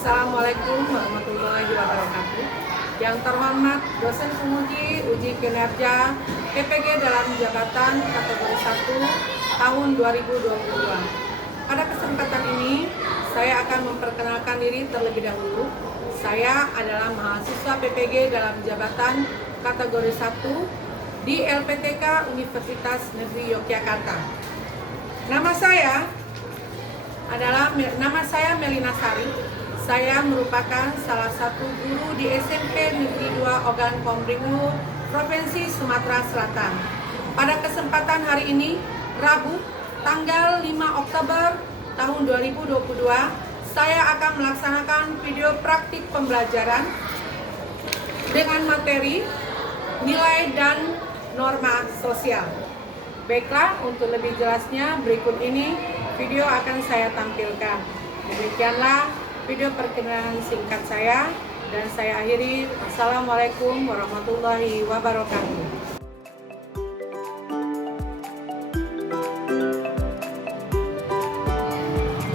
Assalamualaikum warahmatullahi wabarakatuh. Yang terhormat dosen penguji uji kinerja PPG dalam jabatan kategori 1 tahun 2022. Pada kesempatan ini, saya akan memperkenalkan diri terlebih dahulu. Saya adalah mahasiswa PPG dalam jabatan kategori 1 di LPTK Universitas Negeri Yogyakarta. Nama saya Melina Sari. Saya merupakan salah satu guru di SMP Negeri 2 Ogan Komeringu, Provinsi Sumatera Selatan. Pada kesempatan hari ini, Rabu, tanggal 5 Oktober tahun 2022, saya akan melaksanakan video praktik pembelajaran dengan materi nilai dan norma sosial. Baiklah, untuk lebih jelasnya berikut ini video akan saya tampilkan. Demikianlah video perkenalan singkat saya, dan saya akhiri. Assalamualaikum warahmatullahi wabarakatuh.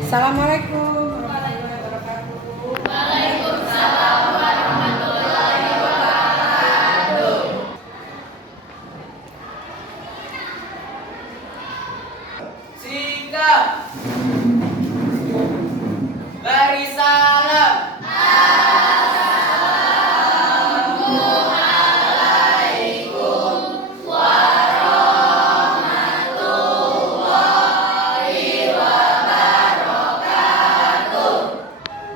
Assalamualaikum warahmatullahi wabarakatuh. Waalaikumsalam warahmatullahi wabarakatuh. Sikap. Beri salam. Assalamualaikum warahmatullahi wabarakatuh.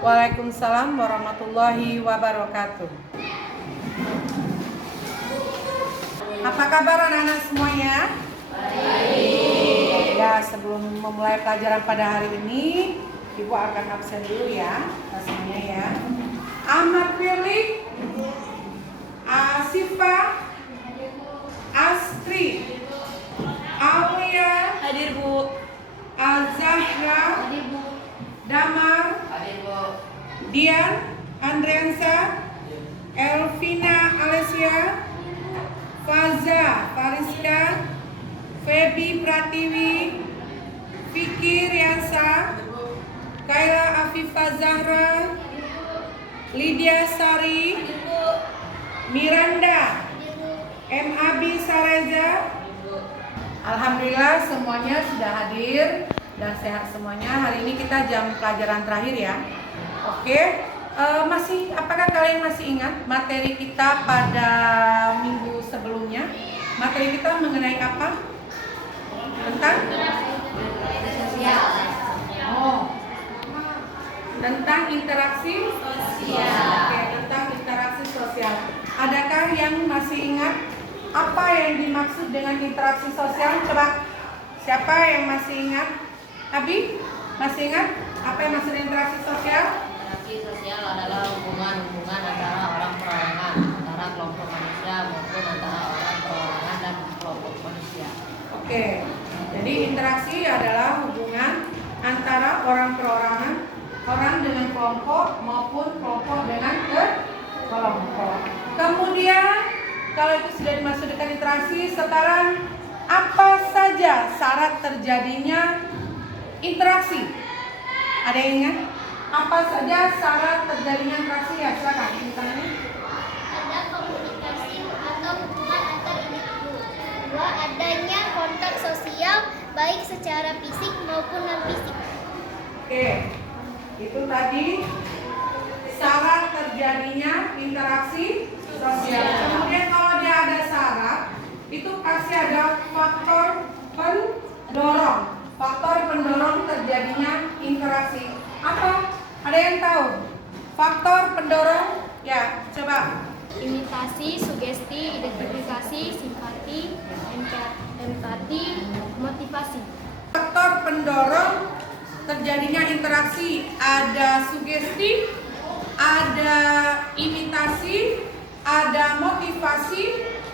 Waalaikumsalam warahmatullahi wabarakatuh. Apa kabar anak-anak semuanya? Baik. Ya, sebelum memulai pelajaran pada hari ini, Ibu akan absen dulu ya, semuanya ya. Ahmad Firly, Asifa, Astri, Aulia, Hadir Bu. Azahra, Hadir Bu. Damar, Hadir Bu. Dian, Andriansa, Elvina Alesia, Faza Fariska, Febi Pratiwi, Vicky Riansa, Kaila Afifah Zahra, Lydia Sari, Miranda, M. Abi Sareza. Alhamdulillah semuanya sudah hadir dan sehat semuanya. Hari ini kita jam pelajaran terakhir ya. Oke, apakah kalian masih ingat materi kita pada minggu sebelumnya? Materi kita mengenai apa? Tentang tentang interaksi sosial. Oke, tentang interaksi sosial. Adakah yang masih ingat apa yang dimaksud dengan interaksi sosial? Coba, siapa yang masih ingat? Abi, masih ingat apa yang maksud interaksi sosial? Interaksi sosial adalah hubungan antara orang perorangan, antara kelompok manusia maupun antara orang perorangan dan kelompok manusia. Oke, jadi interaksi adalah hubungan antara orang perorangan, orang dengan kelompok maupun kelompok dengan kelompok. Kemudian kalau itu sudah dimaksudkan interaksi, sekarang apa saja syarat terjadinya interaksi? Ada yang ingat? Apa saja syarat terjadinya interaksi? Ya, silakan. Misalnya Ada komunikasi atau hubungan antar individu. Dua, adanya kontak sosial baik secara fisik maupun non fisik. Oke, itu tadi syarat terjadinya interaksi sosial. Kemudian kalau dia ada syarat, itu pasti ada faktor pendorong. Faktor pendorong terjadinya interaksi. Apa? Ada yang tahu? Faktor pendorong? Ya, coba. Imitasi, sugesti, identifikasi, simpati, empati, motivasi. Faktor pendorong terjadinya interaksi, ada sugesti, ada imitasi, ada motivasi,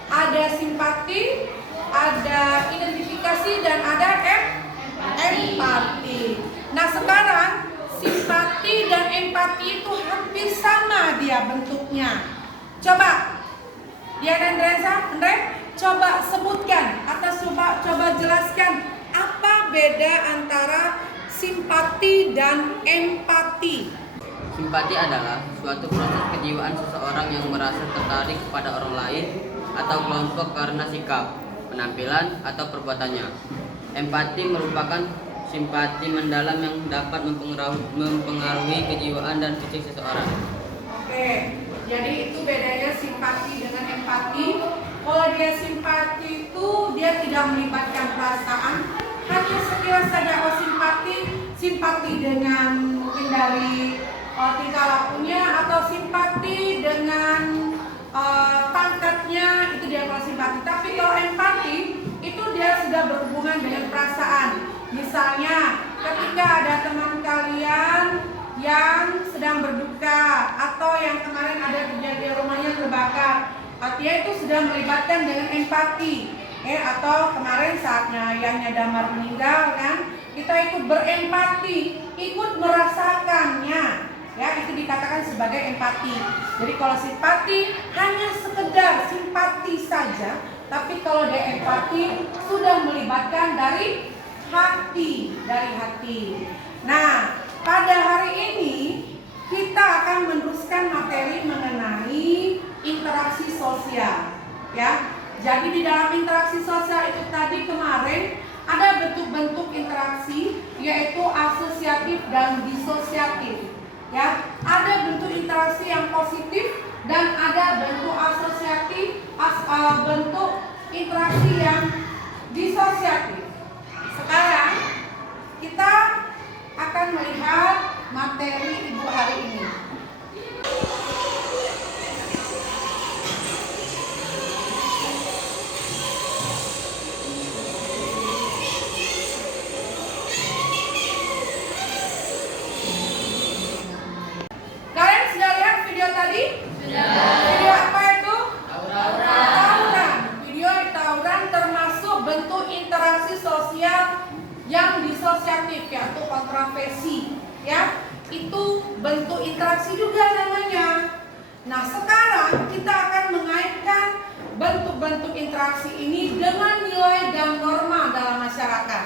ada simpati, ada identifikasi, dan ada empati. Nah, sekarang simpati dan empati itu hampir sama dia bentuknya. Coba, Dian Andre, coba sebutkan atau coba jelaskan apa beda antara simpati dan empati. Simpati adalah suatu proses kejiwaan seseorang yang merasa tertarik kepada orang lain atau kelompok karena sikap, penampilan, atau perbuatannya. Empati merupakan simpati mendalam yang dapat mempengaruhi kejiwaan dan fisik seseorang. Oke, jadi itu bedanya simpati dengan empati. Kalau dia simpati itu dia tidak melibatkan perasaan, hanya sekilas saja simpati dengan mungkin dari tingkah lakunya atau simpati dengan pangkatnya, itu dia kalau simpati. Tapi kalau empati itu dia sudah berhubungan dengan perasaan. Misalnya ketika ada teman kalian yang sedang berduka atau yang kemarin ada kejadian rumahnya terbakar, artinya itu sudah melibatkan dengan empati. Atau kemarin saatnya ayahnya Damar meninggal kan, kita ikut berempati, ikut merasakannya, ya itu dikatakan sebagai empati. Jadi kalau simpati hanya sekedar simpati saja, tapi kalau dia empati sudah melibatkan dari hati, Nah, pada hari ini kita akan meneruskan materi mengenai interaksi sosial, ya. Jadi di dalam interaksi sosial itu tadi kemarin ada bentuk-bentuk interaksi, yaitu asosiatif dan disosiatif, ya. Ada bentuk interaksi yang positif dan ada bentuk asosiatif, bentuk interaksi yang disosiatif. Sekarang kita akan melihat materi Ibu hari ini. Kalian sudah lihat video tadi? Sudah. Video apa itu? Tawuran. Video tawuran termasuk bentuk interaksi sosial yang disosiatif, yaitu kontraversi, ya. Itu bentuk interaksi juga namanya. Nah, sekarang kita akan mengaitkan bentuk-bentuk interaksi ini dengan nilai dan norma dalam masyarakat.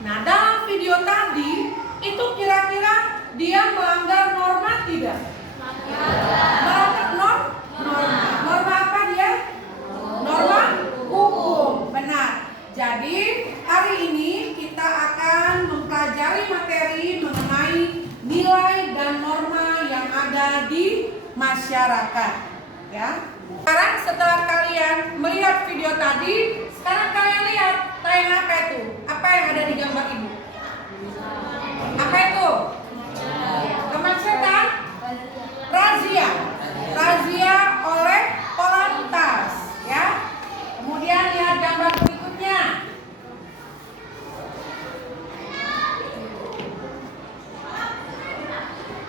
Nah, dalam video tadi itu kira-kira dia melanggar norma tidak? Melanggar norma. Norma apa dia? Norma hukum. Benar. Jadi hari ini kita akan mempelajari materi mengenai nilai dan norma yang ada di masyarakat, ya. Sekarang setelah kalian melihat video tadi, sekarang kalian lihat tren apa itu? Apa yang ada di gambar Ibu? Apa itu? Kemacetan? Razia. Razia oleh Polantas, ya. Kemudian lihat gambar berikutnya.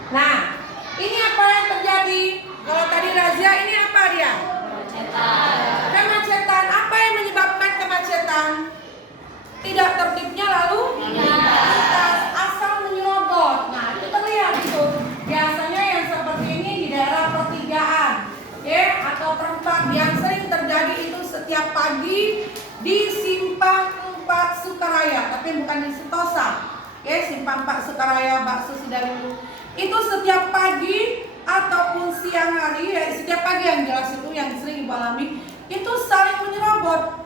Nah, ini apa yang terjadi? Kalau tadi razia, ini apa dia? Kemacetan. Apa yang menyebabkan kemacetan? Tidak tertibnya lalu lintas, asal menyerobot. Nah, itu terlihat itu. Biasanya yang seperti ini di daerah pertigaan, atau perempat yang sering terjadi itu setiap pagi di Simpang 4 Sukaraya, tapi bukan di Sentosa. Simpang 4 Sukaraya, Bakso Sidalingu. Itu setiap pagi ataupun siang hari, setiap pagi yang jelas itu yang sering Ibu alami, itu saling menyerobot.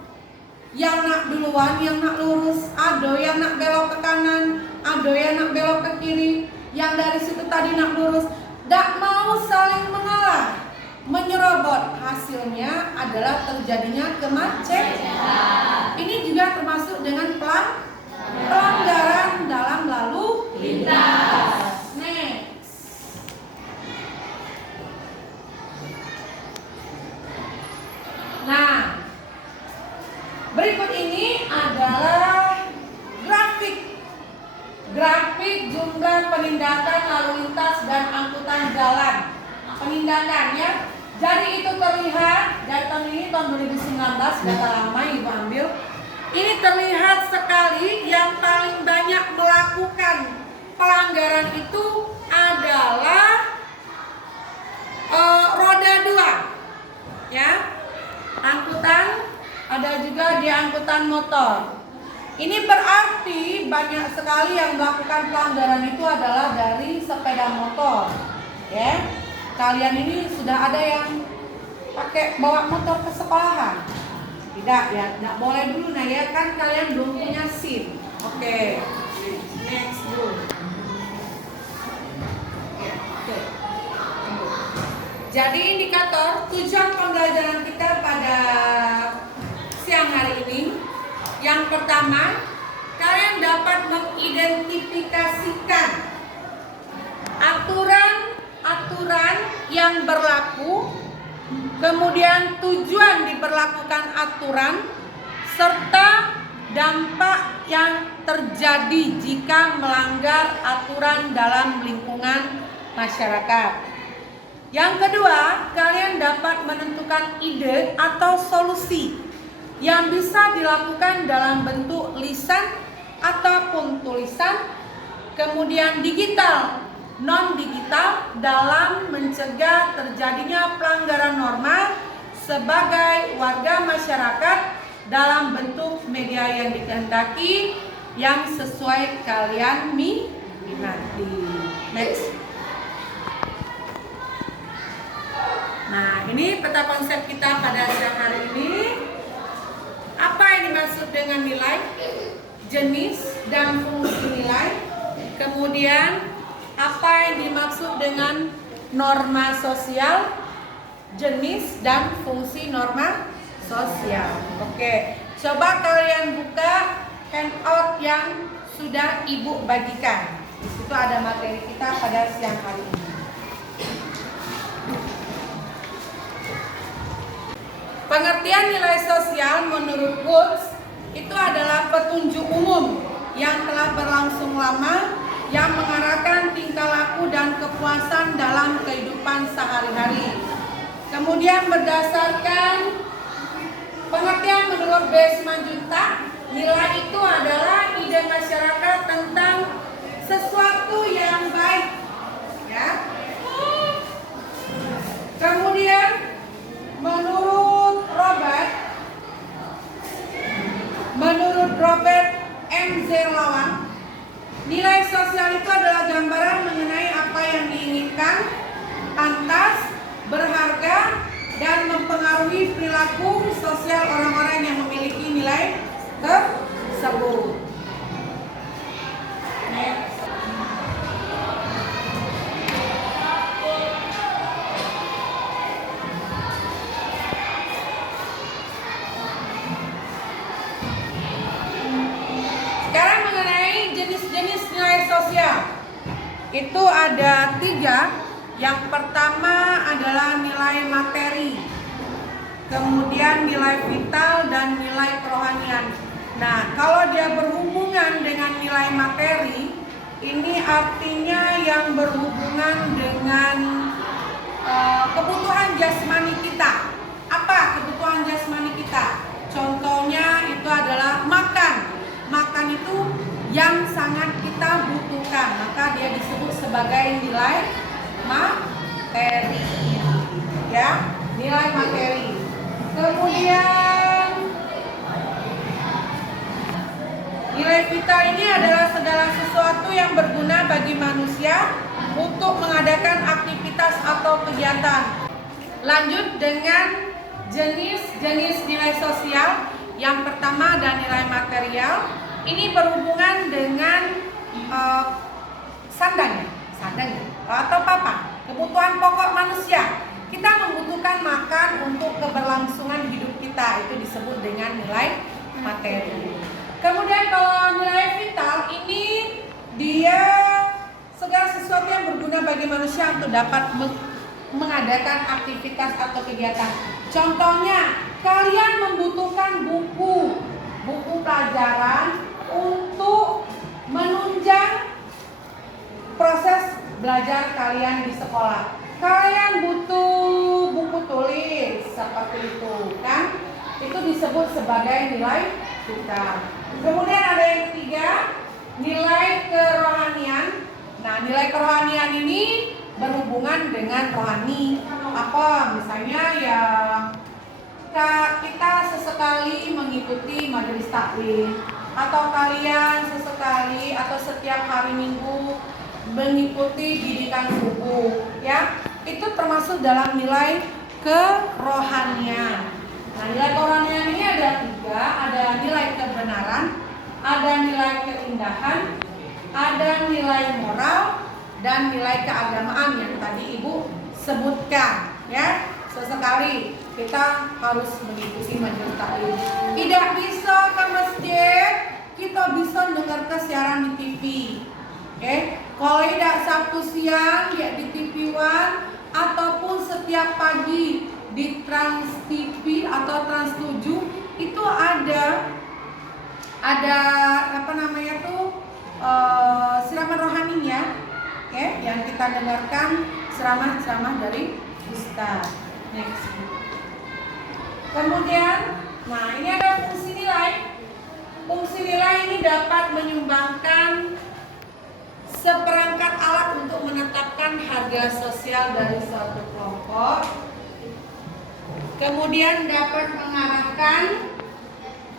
Yang nak duluan, yang nak lurus, ada yang nak belok ke kanan, ada yang nak belok ke kiri, yang dari situ tadi nak lurus, tidak mau saling mengalah, menyerobot. Hasilnya adalah terjadinya kemacetan. Ini juga termasuk dengan pelanggaran dalam lalu lintas. Nah, berikut ini adalah grafik jumlah penindakan lalu lintas dan angkutan jalan. Penindakannya, jadi itu terlihat dari tahun ini, tahun 2019, data lama Ibu ambil. Ini terlihat sekali yang paling banyak melakukan pelanggaran itu adalah roda 2, ya. Angkutan, ada juga di angkutan motor. Ini berarti banyak sekali yang melakukan pelanggaran itu adalah dari sepeda motor. Ya, kalian ini sudah ada yang pakai bawa motor ke sekolahan? Tidak ya, tidak boleh dulu nah ya, kan kalian belum punya SIM. Oke, next dulu. Jadi indikator tujuan pembelajaran kita pada siang hari ini, yang pertama, kalian dapat mengidentifikasikan aturan-aturan yang berlaku, kemudian tujuan diberlakukan aturan, serta dampak yang terjadi jika melanggar aturan dalam lingkungan masyarakat. Yang kedua, kalian dapat menentukan ide atau solusi yang bisa dilakukan dalam bentuk lisan ataupun tulisan, kemudian digital, non-digital dalam mencegah terjadinya pelanggaran norma sebagai warga masyarakat dalam bentuk media yang dikehendaki yang sesuai kalian minati. Next. Nah, ini peta konsep kita pada siang hari ini. Apa yang dimaksud dengan nilai, jenis, dan fungsi nilai? Kemudian, apa yang dimaksud dengan norma sosial, jenis, dan fungsi norma sosial? Oke, coba kalian buka handout yang sudah Ibu bagikan. Di situ ada materi kita pada siang hari ini. Pengertian nilai sosial menurut Woods itu adalah petunjuk umum yang telah berlangsung lama yang mengarahkan tingkah laku dan kepuasan dalam kehidupan sehari-hari. Kemudian berdasarkan pengertian menurut B. Simanjuntak, nilai itu adalah ide masyarakat tentang sesuatu yang baik, ya. Kemudian menurut Robert M. Zerlawan, nilai sosial itu adalah gambaran mengenai apa yang diinginkan, pantas, berharga, dan mempengaruhi perilaku sosial orang-orang yang memiliki nilai tersebut. Next. Sekarang mengenai jenis-jenis nilai sosial, itu ada 3. Yang pertama adalah nilai materi, kemudian nilai vital, dan nilai kerohanian. Nah, kalau dia berhubungan dengan nilai materi, ini artinya yang berhubungan dengan kebutuhan jasmani kita. Apa kebutuhan jasmani kita? Contohnya itu adalah makan. Makan itu yang sangat kita butuhkan, maka dia disebut sebagai nilai materi, ya, nilai materi. Kemudian nilai vital ini adalah segala sesuatu yang berguna bagi manusia untuk mengadakan aktivitas atau kegiatan. Lanjut dengan jenis-jenis nilai sosial. Yang pertama ada nilai material. Ini berhubungan dengan sandang atau papan, kebutuhan pokok manusia. Kita membutuhkan makan untuk keberlangsungan hidup kita, itu disebut dengan nilai materi. Kemudian kalau nilai vital ini dia segala sesuatu yang berguna bagi manusia untuk dapat mengadakan aktivitas atau kegiatan. Contohnya, kalian membutuhkan buku pelajaran untuk menunjang proses belajar kalian di sekolah. Kalian butuh buku tulis seperti itu, kan? Itu disebut sebagai nilai vital. Kemudian ada yang ketiga, nilai kerohanian. Nah, nilai kerohanian ini berhubungan dengan rohani. Apa? Misalnya ya kita sesekali mengikuti majelis taklim, atau kalian sesekali atau setiap hari Minggu mengikuti didikan subuh, ya. Itu termasuk dalam nilai kerohanian. Nah, nilai kerohanian ini ada 3, ada nilai kebenaran, ada nilai keindahan, ada nilai moral, dan nilai keagamaan yang tadi Ibu sebutkan, ya. Sesekali kita harus mengikuti majelis taklim. Tidak bisa ke masjid, kita bisa dengar siaran di TV. Oke, kalau tidak Sabtu siang ya di TV One ataupun setiap pagi di Trans TV atau Trans 7 itu ada apa namanya tuh siraman rohaninya, oke, yang kita dengarkan ceramah-ceramah dari Ustaz. Next. Kemudian, nah ini ada fungsi nilai. Fungsi nilai ini dapat menyumbangkan seperangkat alat untuk menetapkan harga sosial dari suatu kelompok. Kemudian dapat mengarahkan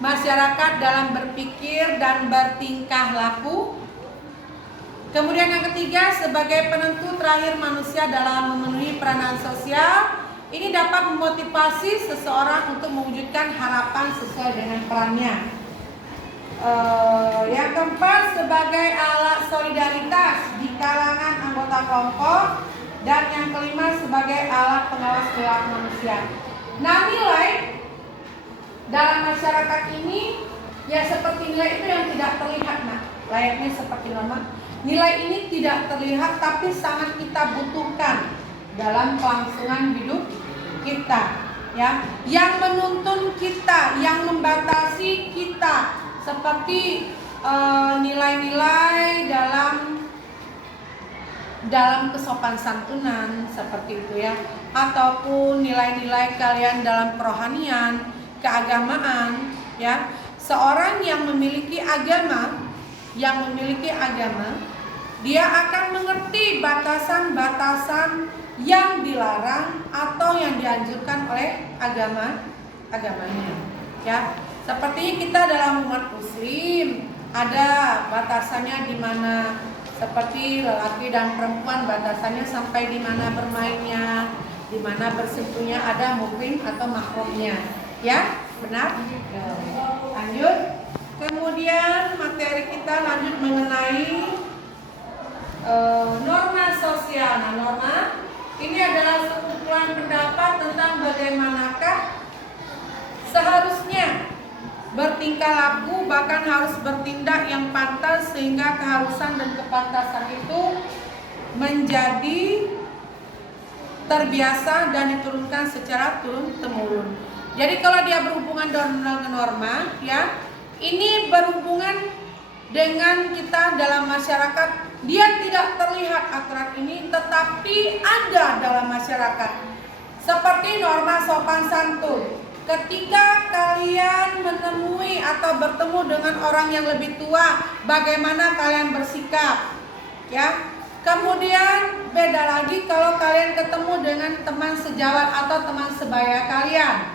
masyarakat dalam berpikir dan bertingkah laku. Kemudian yang ketiga, sebagai penentu terakhir manusia dalam memenuhi peranan sosial, ini dapat memotivasi seseorang untuk mewujudkan harapan sesuai dengan perannya. Yang keempat, sebagai alat solidaritas di kalangan anggota kelompok, dan yang kelima sebagai alat pengawas perilaku manusia. Nah, nilai dalam masyarakat ini ya seperti nilai itu yang tidak terlihat, nah layaknya seperti nama. Nilai ini tidak terlihat tapi sangat kita butuhkan dalam kelangsungan hidup kita, ya, yang menuntun kita, yang membatasi kita, seperti nilai-nilai dalam kesopan santunan seperti itu, ya, ataupun nilai-nilai kalian dalam kerohanian, keagamaan, ya. Seorang yang memiliki agama, dia akan mengerti batasan-batasan yang dilarang atau yang dianjurkan oleh agamanya, ya. Seperti kita dalam umat muslim ada batasannya di mana, seperti lelaki dan perempuan batasannya sampai di mana bermainnya, di mana bersentuhnya, ada muhrim atau mahramnya, ya, benar? Lanjut. Kemudian materi kita lanjut mengenai norma sosial. Nah, norma ini adalah sekumpulan pendapat tentang bagaimanakah seharusnya bertingkah laku, bahkan harus bertindak yang pantas, sehingga keharusan dan kepantasan itu menjadi terbiasa dan diturunkan secara turun-temurun. Jadi kalau dia berhubungan dengan norma, ya, ini berhubungan dengan kita dalam masyarakat. Dia tidak terlihat aturan ini, tetapi ada dalam masyarakat. Seperti norma sopan santun. Ketika kalian menemui atau bertemu dengan orang yang lebih tua, bagaimana kalian bersikap, ya. Kemudian beda lagi kalau kalian ketemu dengan teman sejawat atau teman sebaya kalian.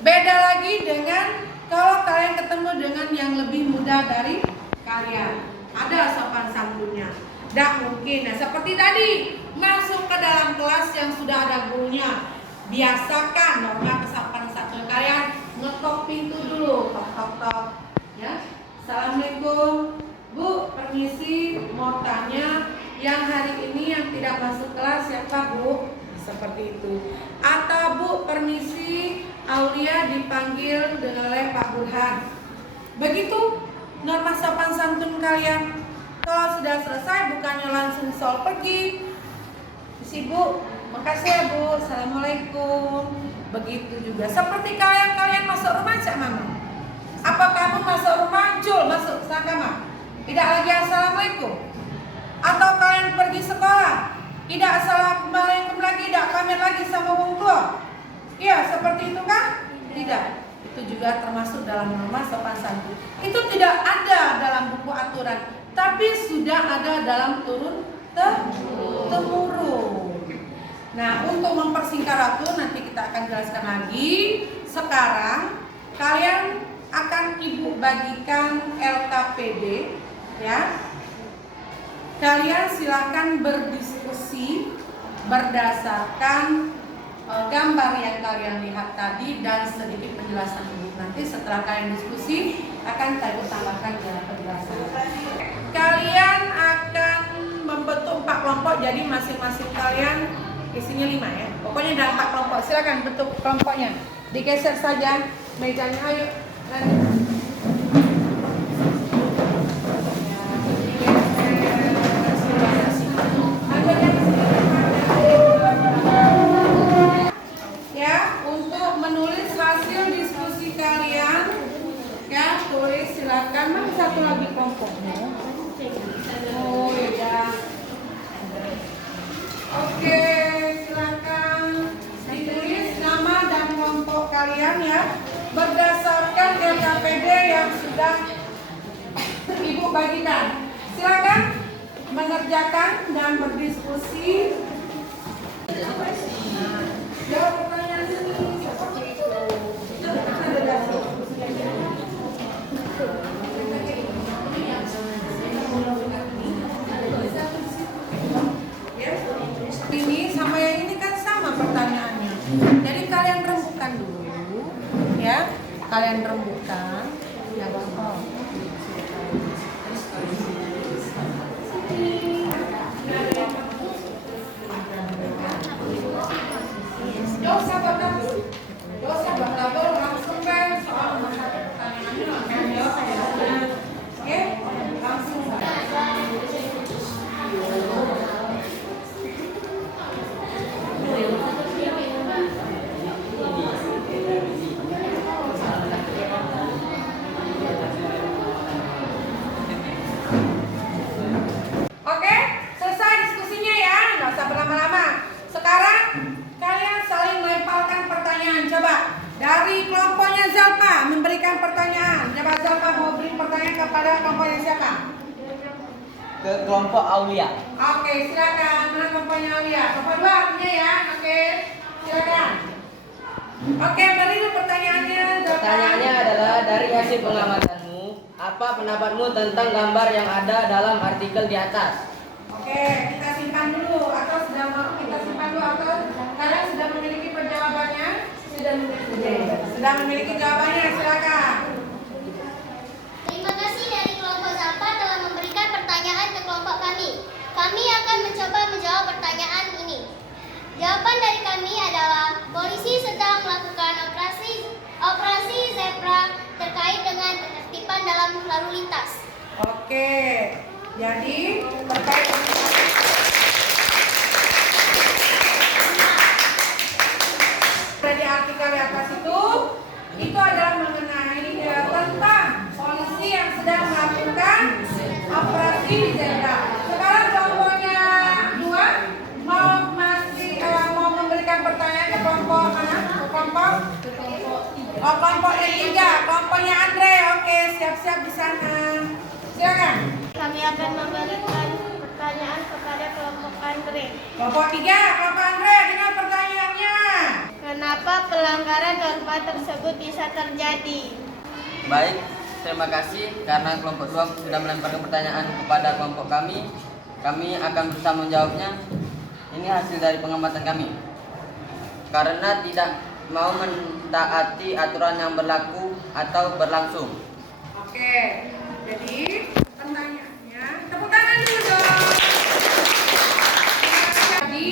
Beda lagi dengan kalau kalian ketemu dengan yang lebih muda dari kalian. Ada sopan santunnya. Tidak mungkin. Nah, seperti tadi, masuk ke dalam kelas yang sudah ada gurunya. Biasakan norma kesopanan santun kalian, ngetok pintu dulu, tok. Ya. Assalamualaikum, Bu, permisi, mau tanya, yang hari ini yang tidak masuk kelas siapa, Bu? Seperti itu. Atau Bu, permisi, Aulia dipanggil oleh Pak Burhan. Begitu norma sopan santun kalian. Kalau sudah selesai, bukannya langsung sol pergi. Si Bu, makasih ya Bu, Assalamualaikum. Begitu juga. Seperti kalian masuk rumah, Cak Mama. Apa kamu masuk rumah, Jul, masuk ke kamar? Tidak lagi Assalamualaikum. Atau kalian pergi sekolah, tidak Assalamualaikum lagi, tidak pamit lagi sama orang tua. Iya, seperti itu kan? Tidak. Itu juga termasuk dalam norma sopan santun. Itu tidak ada dalam buku aturan, tapi sudah ada dalam turun-temurun. Nah, untuk mempersingkat waktu nanti kita akan jelaskan lagi. Sekarang kalian akan Ibu bagikan LKPD, ya. Kalian silakan berdiskusi berdasarkan gambar yang kalian lihat tadi dan sedikit penjelasan ibu. Nanti setelah kalian diskusi akan saya tambahkan dalam penjelasan. Kalian akan membentuk 4 kelompok, jadi masing-masing kalian isinya 5 ya. Pokoknya dalam 4 kelompok. Silakan bentuk kelompoknya. Digeser saja mejanya, ayo. Ya, untuk menulis hasil diskusi kalian, ya tulis silakan. Mana satu lagi kelompoknya? Oh ya. Oke, silakan ditulis nama dan kelompok kalian ya berdasarkan LKPD yang sudah ibu bagikan. Silakan mengerjakan dan berdiskusi. Jawab pertanyaan ini seperti itu. Ini sama yang ini kan sama pertanyaannya. Jadi kalian rembukan dulu, ya. Kalian rembukan. Ya, dosa bertabur langsung kan soal pertanyaannya langsung jawab ya. Oke, langsung. Oke, selesai diskusinya ya, nggak usah berlama-lama. Sekarang kalian saling melemparkan pertanyaan. Coba dari kelompoknya Zalpa memberikan pertanyaan. Coba Zalpa mau beri pertanyaan kepada kelompoknya siapa? Ke kelompok Aulia. Oke, silakan. Mana kelompoknya Aulia? Kelompok 2 punya ya. Oke, silakan. Oke, beri pertanyaannya. Zalpa. Pertanyaannya adalah dari hasil pengamatanmu, apa pendapatmu tentang gambar yang ada dalam artikel di atas? Oke, kita simpan dulu atau sudah mau kita simpan dulu atau kalian sudah memiliki jawabannya? Sudah memiliki jawabannya, silakan. Terima kasih dari kelompok Zalpa telah memberikan pertanyaan ke kelompok kami. Kami akan mencoba menjawab pertanyaan ini. Jawaban dari kami adalah polisi sedang melakukan operasi zebra terkait dengan ketertiban dalam lalu lintas. Oke, jadi terkait di artikel di atas itu adalah mengenai tentang polisi yang sedang melakukan operasi zebra. Sekarang kelompoknya 2 mau memberikan pertanyaan ke kelompok mana? Kelompok yang 3, kelompoknya Andre. Oke, siap-siap di sana. Silakan. Kami akan memberikan pertanyaan kepada kelompok Andre. Kelompok 3, kelompok Andre, dengan pertanyaannya. Kenapa pelanggaran norma tersebut bisa terjadi? Baik, terima kasih karena kelompok 2 sudah melemparkan pertanyaan kepada kelompok kami. Kami akan berusaha menjawabnya. Ini hasil dari pengamatan kami. Karena tidak mau mentaati aturan yang berlaku atau berlangsung. Oke, jadi pertanyaannya, tepuk tangan dulu dong. Jadi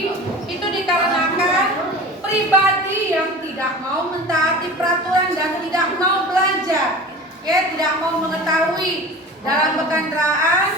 itu dikarenakan pribadi yang tidak mau mentaati peraturan dan tidak mau belajar, ya, tidak mau mengetahui dalam berkendaraan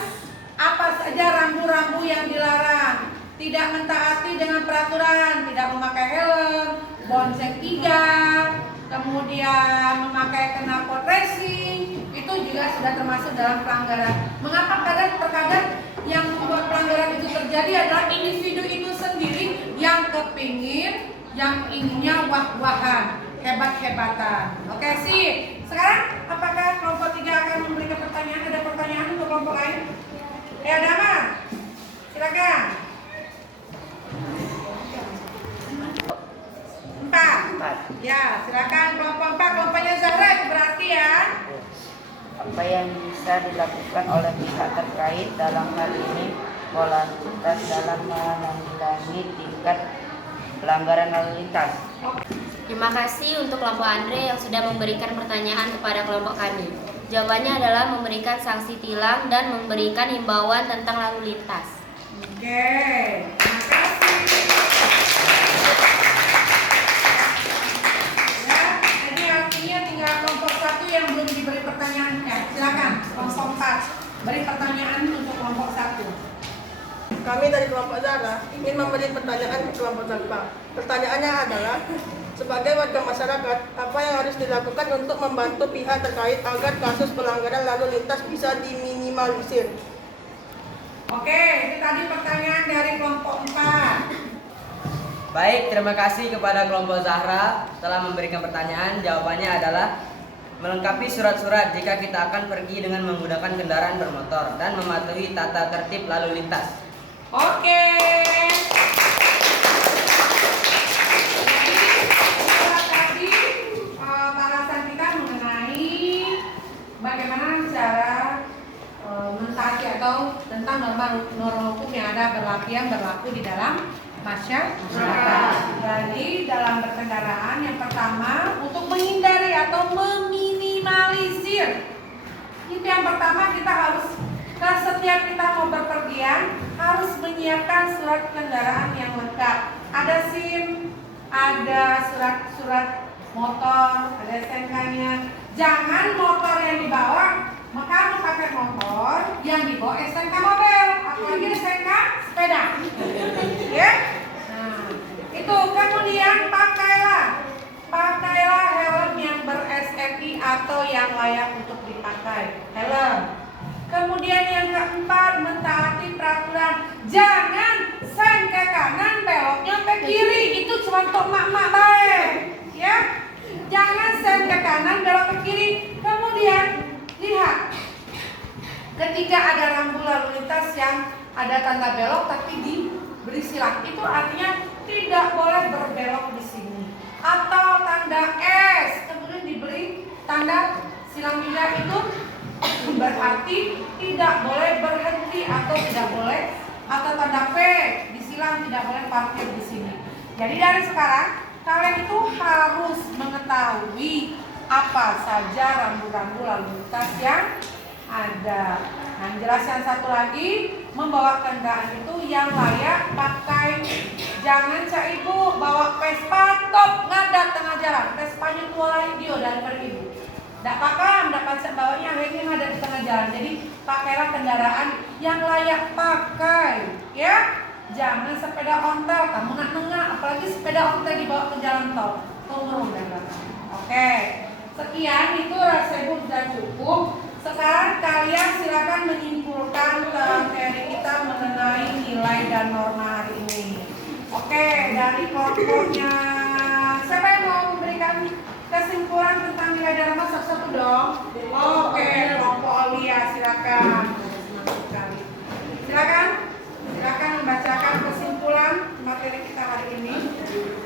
apa saja rambu-rambu yang dilarang, tidak mentaati dengan peraturan, tidak memakai helm, bonceng 3, kemudian memakai knalpot racing, itu juga sudah termasuk dalam pelanggaran. Mengapa terkadang yang membuat pelanggaran itu terjadi adalah individu itu sendiri yang kepingin, yang inginnya wah-wahan, hebat-hebatan. Oke sih. Sekarang apakah kelompok 3 akan memberikan pertanyaan? Ada pertanyaan untuk kelompok lain? Dama, silakan. 4. Ya, silakan kelompok 4, kelompoknya Zahra itu berarti ya. Apa yang bisa dilakukan oleh pihak terkait dalam hal ini pola tuntas dalam menanggulangi tingkat pelanggaran lalu lintas. Terima kasih untuk kelompok Andre yang sudah memberikan pertanyaan kepada kelompok kami. Jawabannya adalah memberikan sanksi tilang dan memberikan himbauan tentang lalu lintas. Oke, terima kasih. Ya, jadi artinya tinggal kelompok 1 yang belum diberi pertanyaannya. Silakan, kelompok 4 beri pertanyaan untuk kelompok 1. Kami dari kelompok Zahra ingin memberi pertanyaan ke kelompok Zalfa. Pertanyaannya adalah, sebagai warga masyarakat, apa yang harus dilakukan untuk membantu pihak terkait agar kasus pelanggaran lalu lintas bisa diminimalisir? Oke, itu tadi pertanyaan dari kelompok 4. Baik, terima kasih kepada kelompok Zahra telah memberikan pertanyaan. Jawabannya adalah melengkapi surat-surat jika kita akan pergi dengan menggunakan kendaraan bermotor dan mematuhi tata tertib lalu lintas. Oke. Jadi bahasan kita mengenai bagaimana cara mentaati atau tentang norma hukum yang berlaku di dalam masyarakat. Jadi dalam berkendaraan yang pertama untuk menghindari atau meminimalisir. Itu yang pertama kita harus setiap kita mau berpergian harus menyiapkan surat kendaraan yang lengkap. Ada SIM, ada surat motor, ada STNK-nya. Jangan motor yang dibawa, maka kamu pakai motor yang dibawa STNK mobil, apalagi STNK sepeda. Ya? Nah, itu kemudian pakailah helm yang ber-SNI atau yang layak untuk dipakai. Helm. Kemudian yang keempat, mentaati peraturan. Jangan sen ke kanan, beloknya ke kiri. Itu cuma untuk mak-mak baik. Ya, jangan sen ke kanan, belok ke kiri. Kemudian lihat, ketika ada rambu lalu lintas yang ada tanda belok tapi diberi silang, itu artinya tidak boleh berbelok di sini. Atau tanda S, kemudian diberi tanda silang juga, itu berarti tidak boleh berhenti atau tidak boleh, atau tanda P disilang tidak boleh parkir di sini. Jadi dari sekarang kalian itu harus mengetahui apa saja rambu-rambu lalu lintas yang ada. Nah, jelas yang satu lagi, membawa kendaraan itu yang layak pakai. Jangan cak ibu bawa Vespa top ngadat tengah jalan. Vespanya tua dia daripada ibu. Tidak paham, tidak pasang bawahnya, akhirnya ada di tengah jalan. Jadi pakailah kendaraan yang layak pakai, ya. Jangan sepeda ontel, kamu nak nengah, apalagi sepeda ontel dibawa ke jalan tol, turun dan belakang. Oke, sekian itu rasa ibu sudah cukup. Sekarang kalian silakan menyimpulkan materi kita mengenai nilai dan norma hari ini. Oke, dari kelompoknya siapa yang mau memberikan kesimpulan tentang nilai dan norma satu-satu dong? Oke, kelompok Olia silakan. Silakan membacakan kesimpulan materi kita hari ini.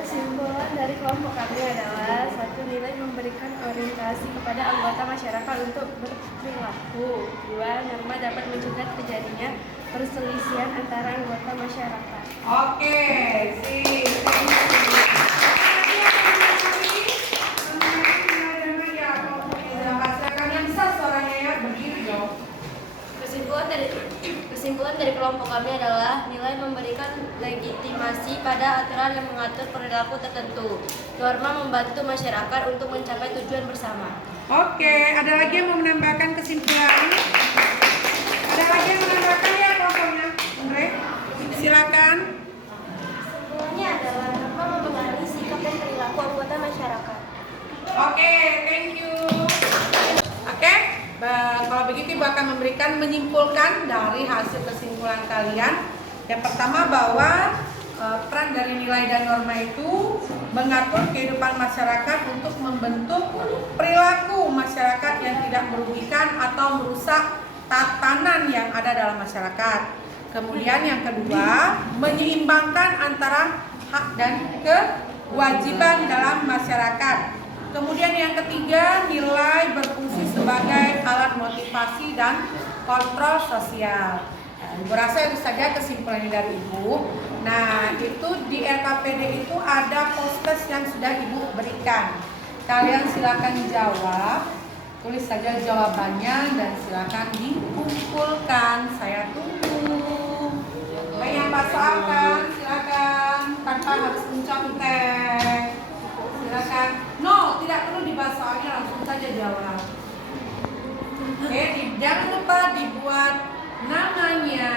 Kesimpulan dari kelompok kami adalah: 1. Nilai memberikan orientasi kepada anggota masyarakat untuk berperilaku. 2. Norma dapat mencegah terjadinya perselisihan antara anggota masyarakat. Oke, sip. Kesimpulan dari kelompok kami adalah nilai memberikan legitimasi pada aturan yang mengatur perilaku tertentu. Norma membantu masyarakat untuk mencapai tujuan bersama. Oke, ada lagi yang mau menambahkan kesimpulan? Ada lagi yang menambahkan ya kelompoknya? Andre, silakan. Kesimpulannya adalah norma mempengaruhi sikap dan perilaku anggota masyarakat. Oke, thank you. Oke, kalau begitu Ibu akan menyimpulkan dari hasil kesimpulan kalian. Yang pertama bahwa peran dari nilai dan norma itu mengatur kehidupan masyarakat untuk membentuk perilaku masyarakat yang tidak merugikan atau merusak tatanan yang ada dalam masyarakat. Kemudian yang kedua, menyeimbangkan antara hak dan kewajiban dalam masyarakat. Kemudian yang ketiga, nilai berfungsi sebagai alat motivasi dan kontrol sosial. Ibu rasa itu saja kesimpulannya dari Ibu. Nah, itu di RKPD itu ada postes yang sudah Ibu berikan. Kalian silakan jawab, tulis saja jawabannya dan silakan dikumpulkan. Saya tunggu. Baik, yang bakso akan silakan tanpa harus mencontek. Silakan. No, tidak perlu dibahas soalnya, langsung saja jawab. Oke, jangan lupa dibuat namanya.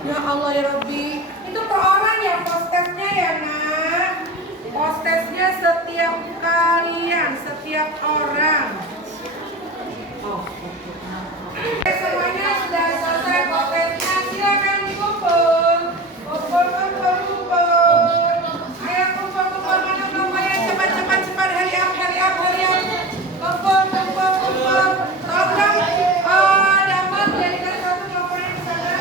Ya Allah ya Rabbi, itu per orang ya postesnya ya nak. Postesnya setiap kalian, setiap orang. Oke, semuanya sudah selesai postesnya, silakan dikumpul. Kumpul. Ayo kumpul mana namanya, cepat. Hurry up. Kumpul. Tolong dong, dapat jadikan satu kelompoknya ke sana.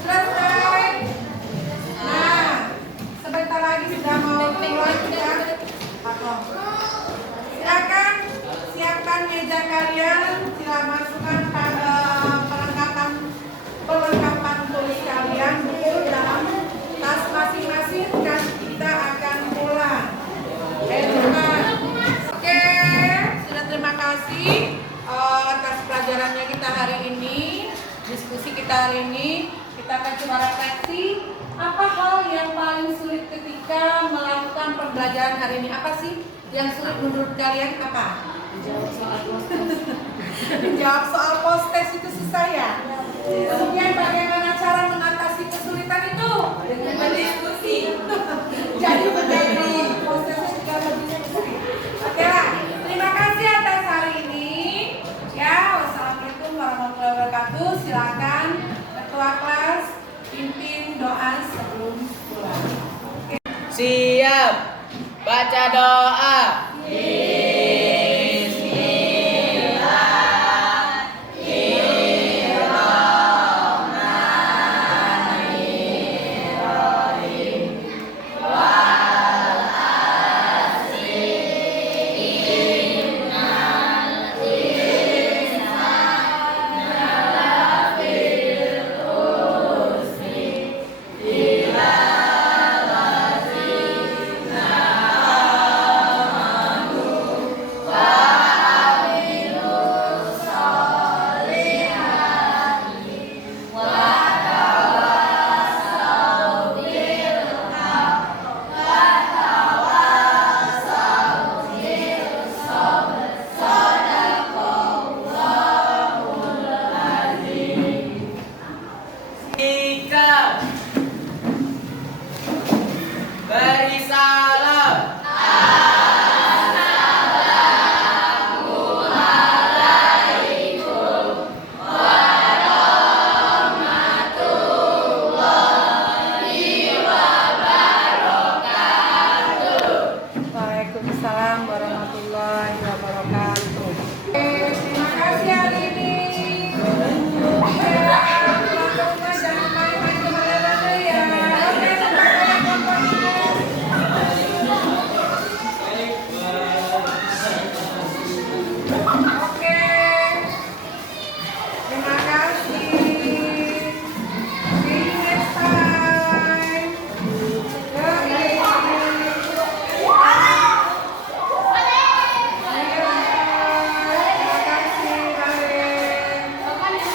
Selesai. Nah, sebentar lagi sudah mau keluar ya. Silakan siapkan meja kalian, silakan masukkan perlengkapan tulis kalian buku dalam tas masing-masing dan kita akan pulang. Cepat. Oke, sudah terima kasih atas pelajarannya kita hari ini, diskusi kita hari ini. Kita akan coba refleksi apa hal yang paling sulit ketika melakukan pembelajaran hari ini. Apa sih yang sulit menurut kalian? Apa? Menjawab soal postes itu susah ya. Kemudian bagaimana cara mengatasi kesulitan itu? Dengan berdiskusi. Jadi menjadi posesnya juga lebih sulit. Oke lah, terima kasih atas hari ini. Ya, wassalamualaikum warahmatullahi wabarakatuh. Silakan ketua kelas pimpin doa sebelum pulang. Siap. Baca doa.